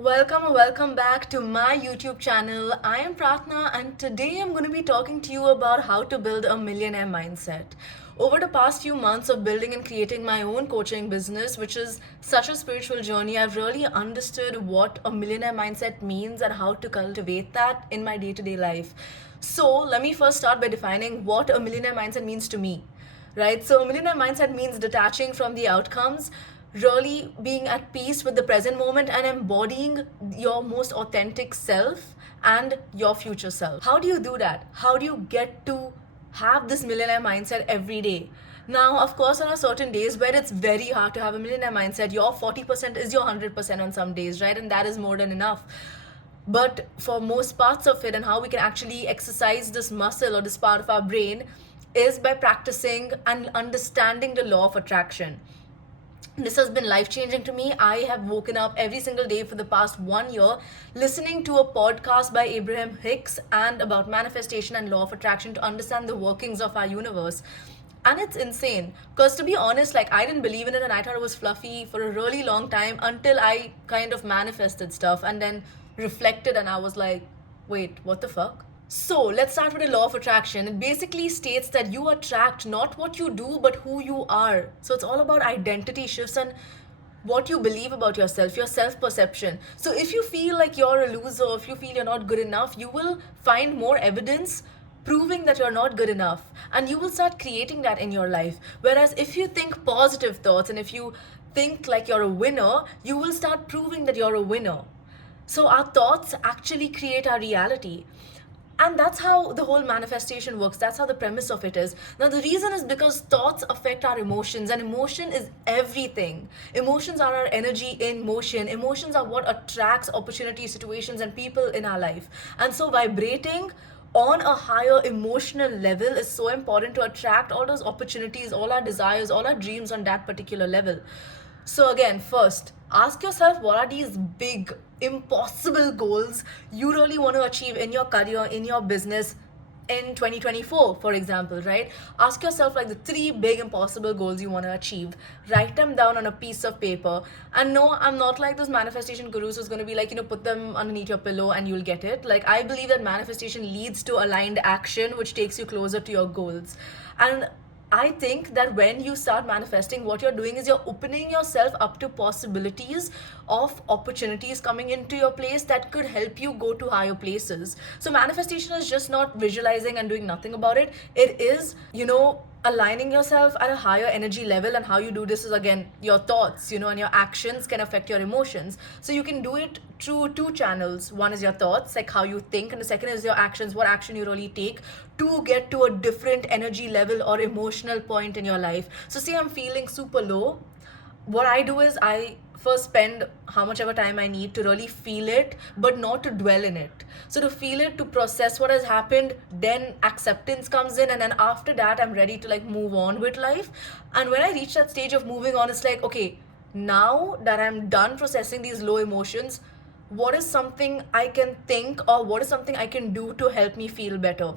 Welcome back to my YouTube channel. I am Pratna, and today I'm going to be talking to you about how to build a millionaire mindset. Over the past few months of building and creating my own coaching business, which is such a spiritual journey, I've really understood what a millionaire mindset means and how to cultivate that in my day to day life. So, let me first start by defining what a millionaire mindset means to me, right? So, millionaire mindset means detaching from the outcomes, really being at peace with the present moment, and embodying your most authentic self and your future self. How do you do that? How do you get to have this millionaire mindset every day? Now, of course, there are certain days where it's very hard to have a millionaire mindset. Your 40% is your 100% on some days, right? And that is more than enough. But for most parts of it, and how we can actually exercise this muscle or this part of our brain, is by practicing and understanding the law of attraction. This has been life changing to me. I have woken up every single day for the past 1 year listening to a podcast by Abraham Hicks and about manifestation and law of attraction to understand the workings of our universe. And it's insane because, to be honest, like, I didn't believe in it and I thought it was fluffy for a really long time until I kind of manifested stuff and then reflected, and I was like, wait, what the fuck? So let's start with the law of attraction. It basically states that you attract not what you do, but who you are. So it's all about identity shifts and what you believe about yourself, your self perception. So if you feel like you're a loser, if you feel you're not good enough, you will find more evidence proving that you're not good enough, and you will start creating that in your life. Whereas if you think positive thoughts and if you think like you're a winner, you will start proving that you're a winner. So our thoughts actually create our reality. And that's how the whole manifestation works. That's how the premise of it is. Now, the reason is because thoughts affect our emotions, and emotion is everything. Emotions are our energy in motion. Emotions are what attracts opportunities, situations, and people in our life. And so, vibrating on a higher emotional level is so important to attract all those opportunities, all our desires, all our dreams on that particular level. So, again, first, ask yourself what are these big, impossible goals you really want to achieve in your career, in your business in 2024, for example, right? Ask yourself like the three big, impossible goals you want to achieve. Write them down on a piece of paper. And no, I'm not like those manifestation gurus who's going to be like, put them underneath your pillow and you'll get it. Like, I believe that manifestation leads to aligned action, which takes you closer to your goals. And I think that when you start manifesting, what you're doing is you're opening yourself up to possibilities of opportunities coming into your place that could help you go to higher places. So, manifestation is just not visualizing and doing nothing about it. It is, aligning yourself at a higher energy level. And how you do this is, again, your thoughts, and your actions can affect your emotions. So, you can do it through two channels. One is your thoughts, like how you think, and the second is your actions, what action you really take to get to a different energy level or emotional point in your life. So, say I'm feeling super low, what I do is I first spend how much ever time I need to really feel it, but not to dwell in it. So to feel it, to process what has happened, then acceptance comes in, and then after that, I'm ready to like move on with life. And when I reach that stage of moving on, it's like, okay, now that I'm done processing these low emotions, what is something I can think, or what is something I can do to help me feel better?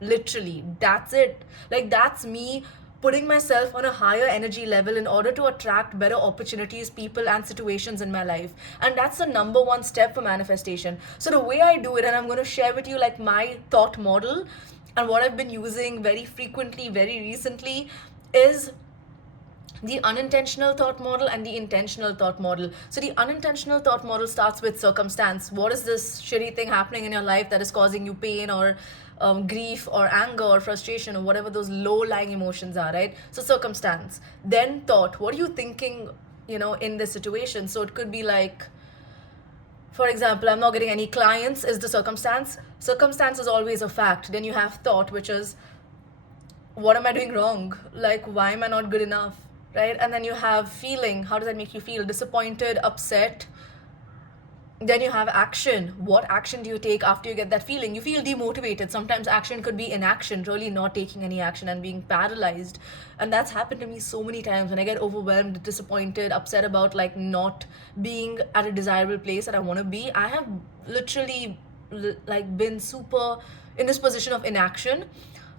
Literally, that's it. Like, that's me putting myself on a higher energy level in order to attract better opportunities, people, and situations in my life. And that's the number one step for manifestation. So the way I do it, and I'm going to share with you like my thought model and what I've been using very frequently, very recently, is the unintentional thought model and the intentional thought model. So the unintentional thought model starts with circumstance. What is this shitty thing happening in your life that is causing you pain or grief or anger or frustration or whatever those low lying emotions are, right? So circumstance. Then thought. What are you thinking, in this situation? So it could be like, for example, I'm not getting any clients is the circumstance. Circumstance is always a fact. Then you have thought, which is, what am I doing wrong? Like, why am I not good enough? Right? And then you have feeling. How does that make you feel? Disappointed, upset. Then you have action. What action do you take after you get that feeling? You feel demotivated. Sometimes action could be inaction, really not taking any action and being paralyzed. And that's happened to me so many times when I get overwhelmed, disappointed, upset about like not being at a desirable place that I want to be. I have literally like been super in this position of inaction.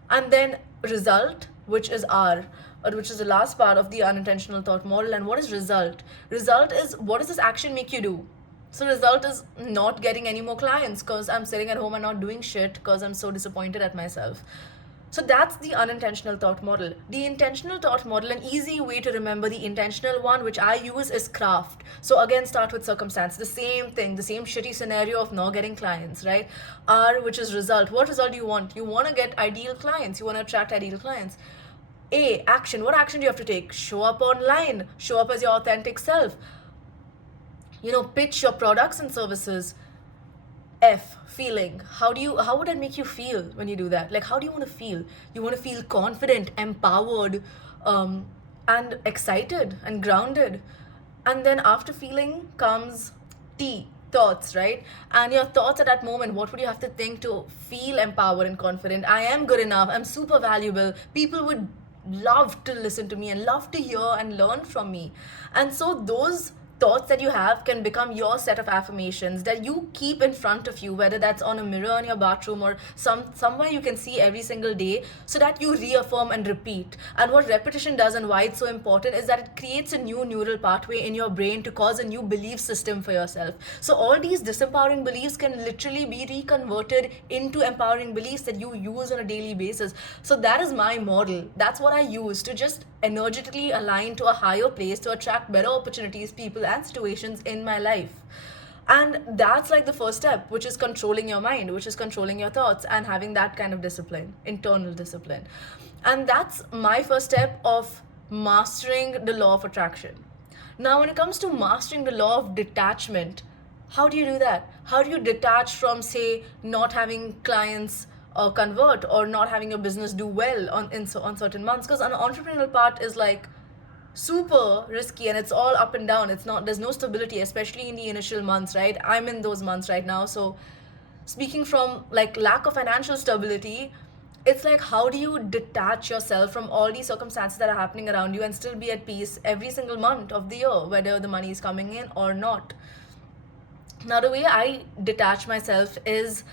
And then result, which is R, or which is the last part of the unintentional thought model. And what is result? Result is, what does this action make you do? So result is not getting any more clients because I'm sitting at home and not doing shit because I'm so disappointed at myself. So that's the unintentional thought model. The intentional thought model, an easy way to remember the intentional one, which I use, is craft. So again, start with circumstance. The same thing, the same shitty scenario of not getting clients, right? R, which is result. What result do you want? You want to get ideal clients. You want to attract ideal clients. A, action. What action do you have to take? Show up online. Show up as your authentic self. Pitch your products and services. F, feeling. How would that make you feel when you do that? Like, how do you want to feel? You want to feel confident, empowered, and excited and grounded. And then after feeling comes T, thoughts, right? And your thoughts at that moment, what would you have to think to feel empowered and confident? I am good enough. I'm super valuable. People would love to listen to me and love to hear and learn from me. And so those thoughts that you have can become your set of affirmations that you keep in front of you, whether that's on a mirror in your bathroom or somewhere you can see every single day, so that you reaffirm and repeat. And what repetition does and why it's so important is that it creates a new neural pathway in your brain to cause a new belief system for yourself. So all these disempowering beliefs can literally be reconverted into empowering beliefs that you use on a daily basis. So that is my model. That's what I use to just energetically align to a higher place to attract better opportunities, people, and situations in my life. And that's like the first step, which is controlling your mind, which is controlling your thoughts and having that kind of discipline, internal discipline. And that's my first step of mastering the law of attraction. Now, when it comes to mastering the law of detachment, how do you do that? How do you detach from, say, not having clients or convert, or not having your business do well on certain months? Because an entrepreneurial part is like super risky and it's all up and down. There's no stability, especially in the initial months, right? I'm in those months right now. So speaking from like lack of financial stability, it's like, how do you detach yourself from all these circumstances that are happening around you and still be at peace every single month of the year, whether the money is coming in or not? Now, the way I detach myself is,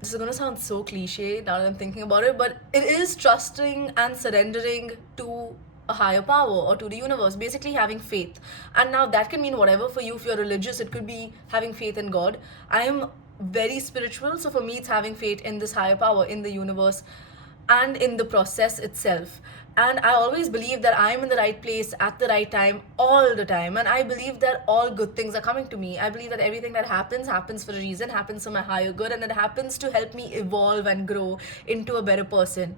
this is going to sound so cliche now that I'm thinking about it, but it is trusting and surrendering to a higher power or to the universe, basically having faith. And now that can mean whatever for you. If you're religious, it could be having faith in God. I am very spiritual, so for me, it's having faith in this higher power, in the universe, and in the process itself. And I always believe that I'm in the right place at the right time all the time. And I believe that all good things are coming to me. I believe that everything that happens for a reason, happens for my higher good, and it happens to help me evolve and grow into a better person.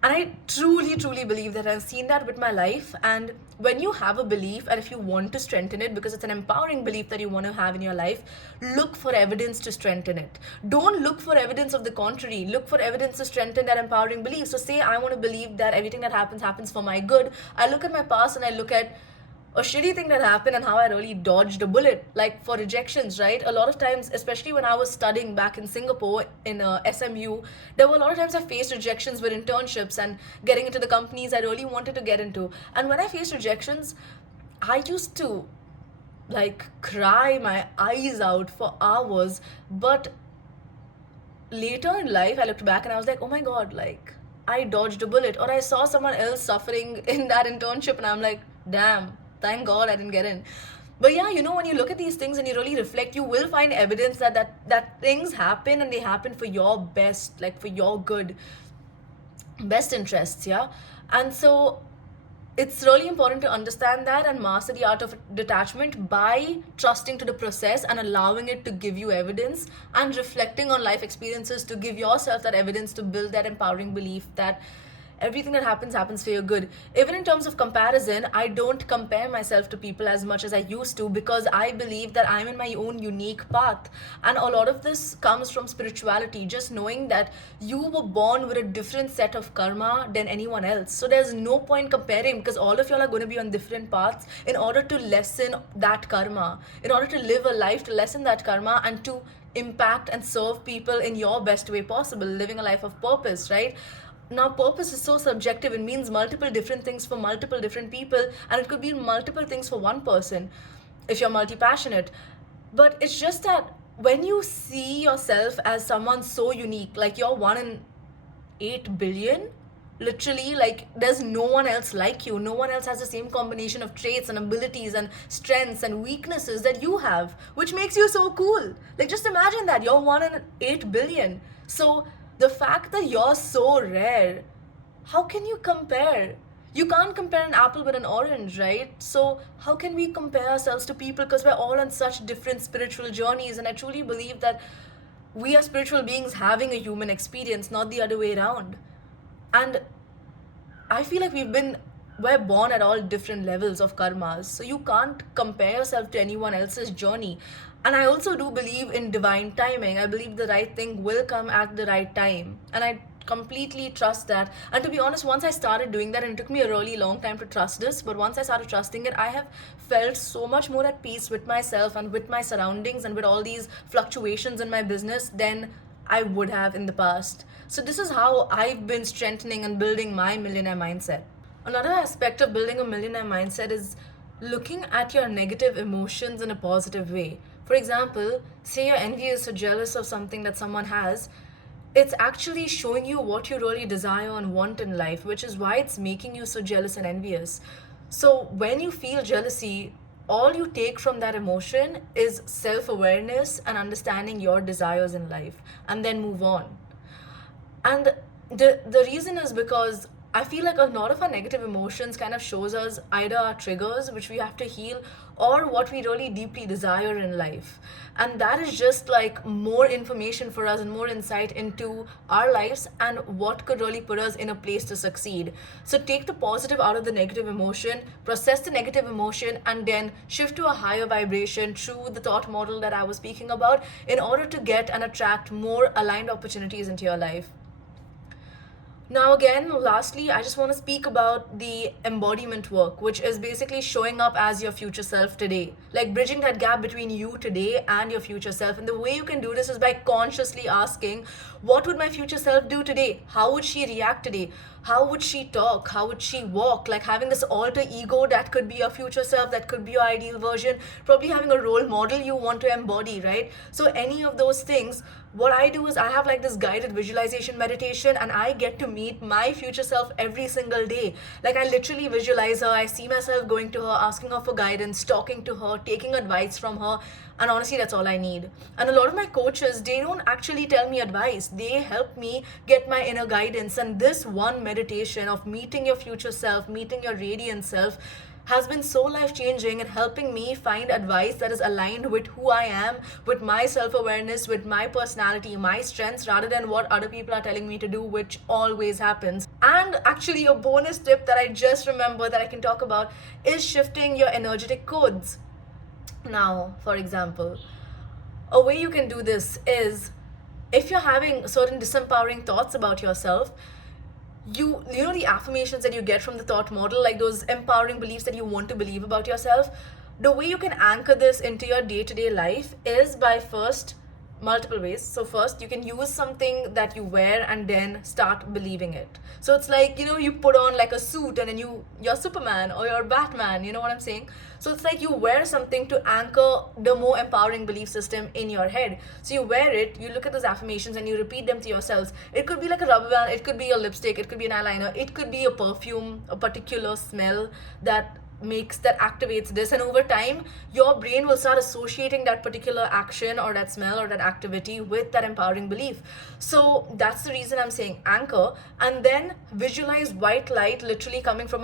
And I truly, truly believe that. I've seen that with my life. And when you have a belief, and if you want to strengthen it, because it's an empowering belief that you want to have in your life, look for evidence to strengthen it. Don't look for evidence of the contrary. Look for evidence to strengthen that empowering belief. So say I want to believe that everything that happens for my good. I look at my past and I look at a shitty thing that happened and how I really dodged a bullet. Like for rejections, right? A lot of times, especially when I was studying back in Singapore in SMU, there were a lot of times I faced rejections with internships and getting into the companies I really wanted to get into. And when I faced rejections, I used to like cry my eyes out for hours. But later in life, I looked back and I was like, oh my God, like I dodged a bullet. Or I saw someone else suffering in that internship and I'm like, damn, thank God I didn't get in. But yeah, when you look at these things and you really reflect, you will find evidence that things happen, and they happen for your best, like for your good, best interests, yeah? And so it's really important to understand that and master the art of detachment by trusting to the process and allowing it to give you evidence, and reflecting on life experiences to give yourself that evidence to build that empowering belief that everything that happens for your good. Even in terms of comparison, I don't compare myself to people as much as I used to, because I believe that I'm in my own unique path. And a lot of this comes from spirituality, just knowing that you were born with a different set of karma than anyone else. So there's no point comparing, because all of y'all are going to be on different paths in order to lessen that karma, in order to live a life to lessen that karma and to impact and serve people in your best way possible, living a life of purpose, right? Now, purpose is so subjective. It means multiple different things for multiple different people, and it could be multiple things for one person if you're multi-passionate. But it's just that when you see yourself as someone so unique, like you're 1 in 8 billion, literally, like, there's no one else like you. No one else has the same combination of traits and abilities and strengths and weaknesses that you have, which makes you so cool. Like, just imagine that you're 1 in 8 billion. So the fact that you're so rare, how can you compare? You can't compare an apple with an orange, right? So how can we compare ourselves to people, because we're all on such different spiritual journeys? And I truly believe that we are spiritual beings having a human experience, not the other way around. And I feel like we're born at all different levels of karmas. So you can't compare yourself to anyone else's journey. And I also do believe in divine timing. I believe the right thing will come at the right time. And I completely trust that. And to be honest, once I started doing that, and it took me a really long time to trust this, but once I started trusting it, I have felt so much more at peace with myself and with my surroundings and with all these fluctuations in my business than I would have in the past. So, this is how I've been strengthening and building my millionaire mindset. Another aspect of building a millionaire mindset is looking at your negative emotions in a positive way. For example, say you're envious or jealous of something that someone has, it's actually showing you what you really desire and want in life, which is why it's making you so jealous and envious. So, when you feel jealousy, all you take from that emotion is self awareness and understanding your desires in life, and then move on. And the reason is because I feel like a lot of our negative emotions kind of shows us either our triggers, which we have to heal, or what we really deeply desire in life. And that is just like more information for us and more insight into our lives and what could really put us in a place to succeed. So take the positive out of the negative emotion, process the negative emotion, and then shift to a higher vibration through the thought model that I was speaking about in order to get and attract more aligned opportunities into your life. Now, again, lastly, I just want to speak about the embodiment work, which is basically showing up as your future self today, like bridging that gap between you today and your future self. And the way you can do this is by consciously asking, what would my future self do today? How would she react today? How would she talk? How would she walk? Like having this alter ego that could be your future self, that could be your ideal version, probably having a role model you want to embody, right? So, any of those things, what I do is I have like this guided visualization meditation, and I get to meet my future self every single day. Like, I literally visualize her, I see myself going to her, asking her for guidance, talking to her, taking advice from her. And honestly, that's all I need. And a lot of my coaches, they don't actually tell me advice, they help me get my inner guidance. And this one meditation of meeting your future self, meeting your radiant self, has been so life changing and helping me find advice that is aligned with who I am, with my self awareness, with my personality, my strengths, rather than what other people are telling me to do, which always happens. And actually, a bonus tip that I just remember that I can talk about is shifting your energetic codes. Now, for example, a way you can do this is, if you're having certain disempowering thoughts about yourself, you know the affirmations that you get from the thought model, like those empowering beliefs that you want to believe about yourself, the way you can anchor this into your day-to-day life is by first multiple ways. So first, you can use something that you wear and then start believing it. So it's like, you put on like a suit and then you're Superman or you're Batman, you know what I'm saying? So it's like you wear something to anchor the more empowering belief system in your head. So you wear it, you look at those affirmations and you repeat them to yourselves. It could be like a rubber band, it could be a lipstick, it could be an eyeliner, it could be a perfume, a particular smell that activates this, and over time your brain will start associating that particular action or that smell or that activity with that empowering belief. So that's the reason I'm saying anchor, and then visualize white light literally coming from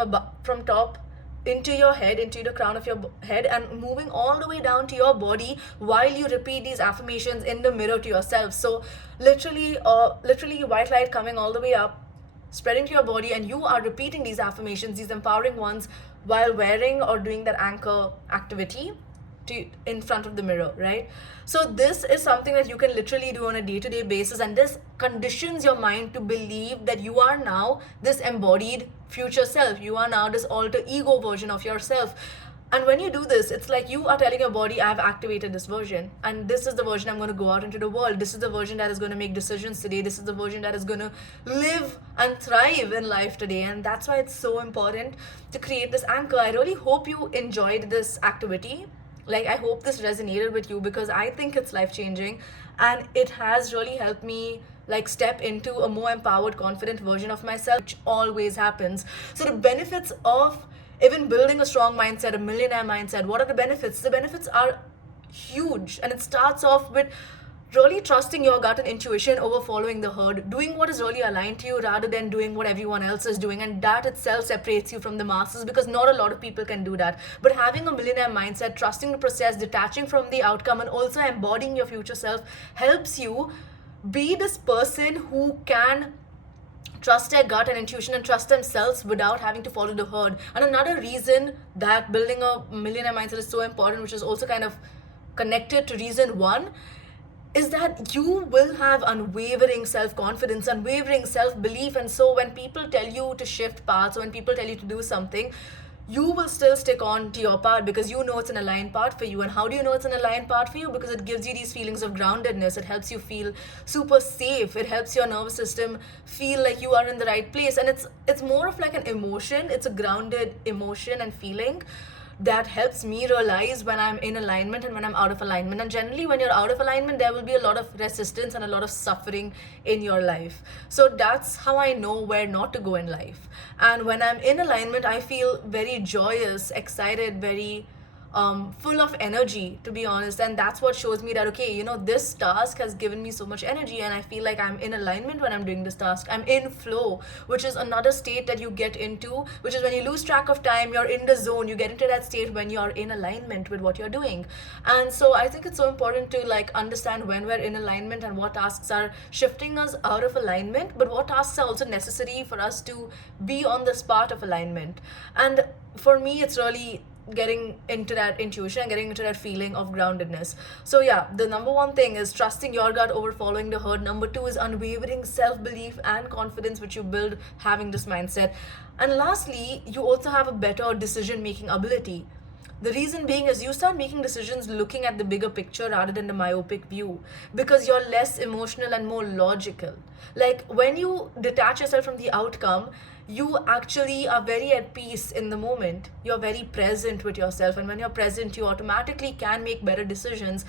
top into your head, into the crown of your head, and moving all the way down to your body while you repeat these affirmations in the mirror to yourself. So literally white light coming all the way up, spreading to your body, and you are repeating these affirmations, these empowering ones, while wearing or doing that anchor activity in front of the mirror, right? So this is something that you can literally do on a day-to-day basis, and this conditions your mind to believe that you are now this embodied future self, you are now this alter ego version of yourself. And when you do this, it's like you are telling your body, I've activated this version, and this is the version I'm going to go out into the world. This is the version that is going to make decisions today. This is the version that is going to live and thrive in life today. And that's why it's so important to create this anchor. I really hope you enjoyed this activity. Like, I hope this resonated with you, because I think it's life changing and it has really helped me like step into a more empowered, confident version of myself, which always happens. So the benefits of even building a strong mindset, a millionaire mindset, what are the benefits? The benefits are huge, and it starts off with really trusting your gut and intuition over following the herd, doing what is really aligned to you rather than doing what everyone else is doing. And that itself separates you from the masses, because not a lot of people can do that. But having a millionaire mindset, trusting the process, detaching from the outcome, and also embodying your future self helps you be this person who can trust their gut and intuition and trust themselves without having to follow the herd. And another reason that building a millionaire mindset is so important, which is also kind of connected to reason one, is that you will have unwavering self-confidence, unwavering self-belief. And so when people tell you to shift paths, or when people tell you to do something, you will still stick on to your path because you know it's an aligned path for you. And how do you know it's an aligned path for you? Because it gives you these feelings of groundedness. It helps you feel super safe. It helps your nervous system feel like you are in the right place. And it's more of like an emotion. It's a grounded emotion and feeling that helps me realize when I'm in alignment and when I'm out of alignment. And generally, when you're out of alignment, there will be a lot of resistance and a lot of suffering in your life. So that's how I know where not to go in life. And when I'm in alignment, I feel very joyous, excited, very full of energy, to be honest. And that's what shows me that, okay, this task has given me so much energy, and I feel like I'm in alignment when I'm doing this task. I'm in flow, which is another state that you get into, which is when you lose track of time, you're in the zone. You get into that state when you're in alignment with what you're doing. And so I think it's so important to like understand when we're in alignment and what tasks are shifting us out of alignment, but what tasks are also necessary for us to be on this part of alignment. And for me, it's really getting into that intuition and getting into that feeling of groundedness. So yeah, the number one thing is trusting your gut over following the herd. Number two is unwavering self-belief and confidence, which you build having this mindset. And lastly, you also have a better decision-making ability. The reason being is you start making decisions looking at the bigger picture rather than the myopic view, because you're less emotional and more logical. Like when you detach yourself from the outcome, you actually are very at peace in the moment. You're very present with yourself, and when you're present, you automatically can make better decisions.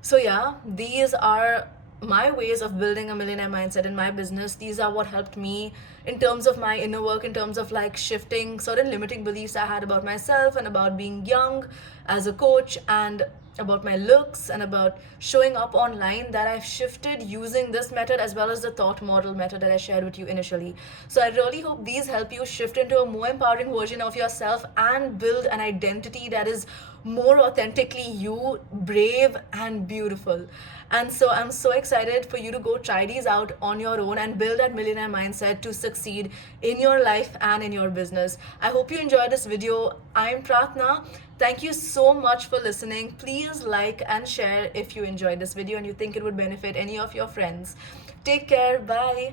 So yeah, these are my ways of building a millionaire mindset in my business. These are what helped me in terms of my inner work, in terms of like shifting certain limiting beliefs I had about myself and about being young as a coach, and about my looks and about showing up online, that I've shifted using this method as well as the thought model method that I shared with you initially. So I really hope these help you shift into a more empowering version of yourself and build an identity that is more authentically you, brave and beautiful. And so I'm so excited for you to go try these out on your own and build that millionaire mindset to succeed in your life and in your business. I hope you enjoyed this video. I'm Pratna. Thank you so much for listening. Please like and share if you enjoyed this video and you think it would benefit any of your friends. Take care. Bye.